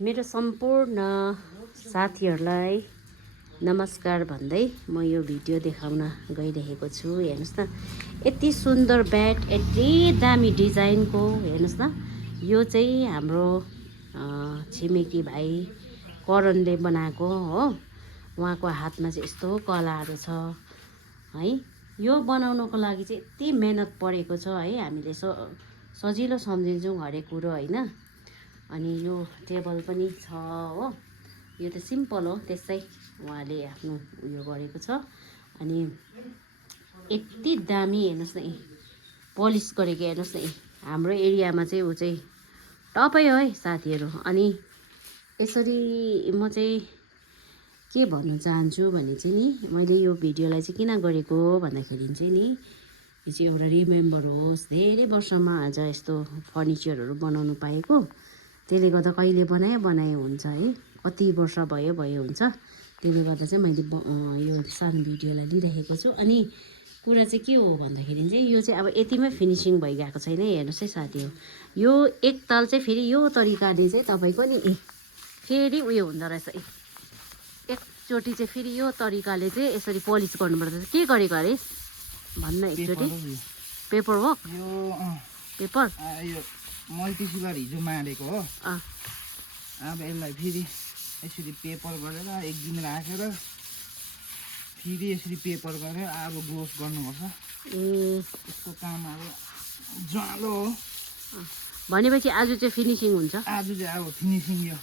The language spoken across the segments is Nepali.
मेरो सम्पूर्ण साथीहरूलाई नमस्कार भन्दै म यो भिडियो देखाउन गइरहेको छु। हेर्नुस् न, यति सुन्दर ब्याट, यति दामी डिजाइनको। हेर्नुस् न, यो चाहिँ हाम्रो छिमेकी भाइ करणले बनाएको हो। उहाँको हातमा चाहिँ यस्तो कलाहरू छ है। यो बनाउनको लागि चाहिँ यति मेहनत परेको छ है। हामीले सजिलो सम्झिन्छौँ हरेक कुरो होइन। अनि यो टेबल पनि छ हो। यो त सिम्पल हो, त्यसै उहाँले आफ्नो उयो गरेको छ। अनि यति दामी हेर्नुहोस् न, पलिस गरेको हेर्नुहोस् न। हाम्रो एरियामा चाहिँ ऊ चाहिँ टपै हो है साथीहरू। अनि यसरी म चाहिँ के भन्नु चाहन्छु भने चाहिँ नि, मैले यो भिडियोलाई चाहिँ किन गरेको भन्दाखेरि चाहिँ नि, यो चाहिँ एउटा रिमेम्बर होस्। धेरै वर्षमा आज यस्तो फर्निचरहरू बनाउनु पाएको। त्यसले गर्दा कहिले बनाए हुन्छ है। कति वर्ष भयो हुन्छ। त्यसले गर्दा चाहिँ मैले यो सानो भिडियोलाई लिइरहेको छु। अनि कुरा चाहिँ के हो भन्दाखेरि चाहिँ यो चाहिँ अब यतिमै फिनिसिङ भइगएको छैन। हेर्नुहोस् है साथीहरू, यो एक ताल चाहिँ फेरि यो तरिकाले चाहिँ तपाईँको नि फेरि उयो हुँदो रहेछ। एकचोटि चाहिँ फेरि यो तरिकाले चाहिँ यसरी पलिस गर्नुपर्छ। के गरेको अरे भन्न एकचोटि? पेपर वर्क, पेपर मल्टिसिलर हिजो मारेको हो। अब यसलाई फेरि यसरी पेपर गरेर एक दिन राखेर फेरि यसरी पेपर गरेर अब ग्लोस गर्नुपर्छ। यसको काम अब जालो हो। भनेपछि आज चाहिँ फिनिसिङ हुन्छ। आज चाहिँ अब फिनिसिङ यो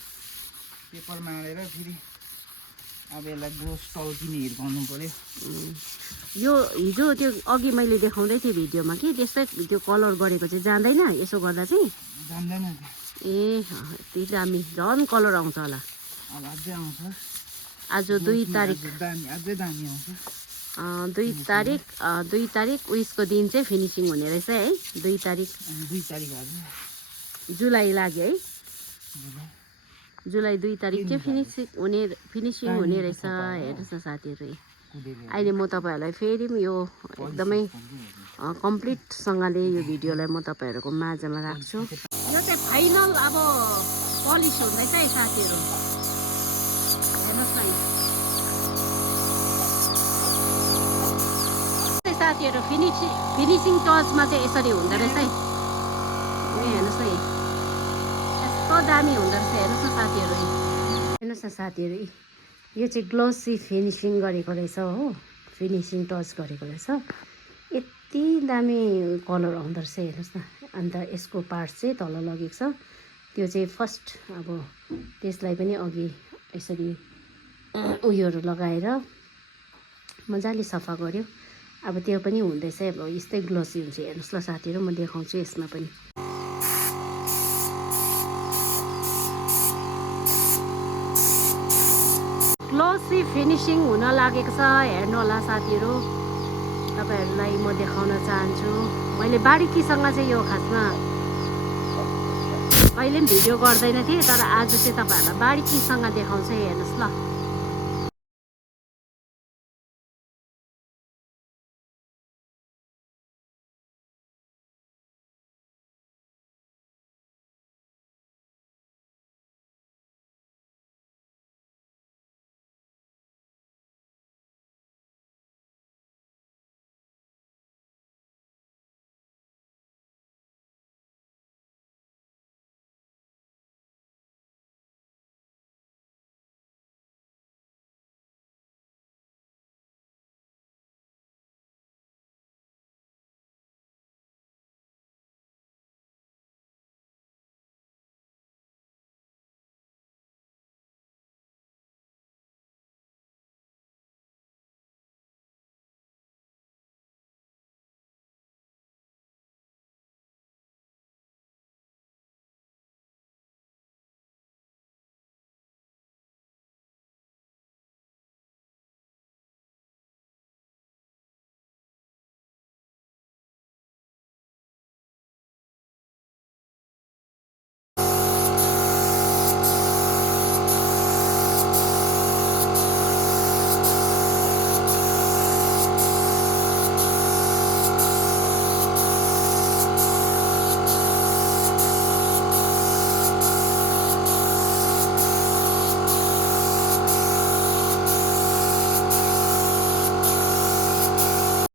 पेपर मारेर फेरि अब यसलाई ग्लोस टल्किने हिर्काउनु पर्यो। यो हिजो त्यो अघि मैले देखाउँदै थिएँ भिडियोमा कि त्यस्तै त्यो कलर गरेको चाहिँ जाँदैन यसो गर्दा चाहिँ? जान्दैन। ए त्यही दामी, झन् कलर आउँछ होला। अब अझै आउँछ। आज 2 तारिक, अझै दामी आउँछ। 2 तारिक उयसको दिन चाहिँ फिनिसिङ हुने रहेछ है। 2 तारिक हजुर जुलाई लाग्यो है। जुलाई 2 तारिक चाहिँ फिनिसिङ हुने रहेछ। हेर्नुहोस् न साथीहरू, अहिले म तपाईँहरूलाई फेरि यो एकदमै कम्प्लिटसँगले यो भिडियोलाई म तपाईँहरूको माझमा राख्छु। यो चाहिँ फाइनल अब पलिस हुँदैछ है साथीहरू। हेर्नुहोस् न साथीहरू, फिनिसिङ टचमा चाहिँ यसरी हुँदो रहेछ है। हेर्नुहोस् न, यस्तो दामी हुँदो रहेछ। हेर्नुहोस् न साथीहरू, हेर्नुहोस् न साथीहरू, यो चाहिँ ग्लोसी फिनिसिङ गरेको रहेछ हो। फिनिसिङ टच गरेको रहेछ। यति दामी कलर आउँदो रहेछ। हेर्नुहोस् न। अन्त यसको पार्ट चाहिँ तल लगेको छ। त्यो चाहिँ फर्स्ट अब त्यसलाई पनि अघि यसरी उयोहरू लगाएर मजाले सफा गर्यो। अब त्यो पनि हुँदैछ। अब यस्तै ग्लोसी हुन्छ। हेर्नुहोस् ल साथीहरू, म देखाउँछु यसमा पनि। ग्लोसी फिनिसिङ हुन लागेको छ। हेर्नु होला साथीहरू, तपाईँहरूलाई म देखाउन चाहन्छु। मैले बारीकीसँग चाहिँ यो खासमा कहिले पनि भिडियो गर्दैन थिएँ, तर आज चाहिँ तपाईँहरूलाई बारीकीसँग देखाउँछु। हेर्नुहोस् ल।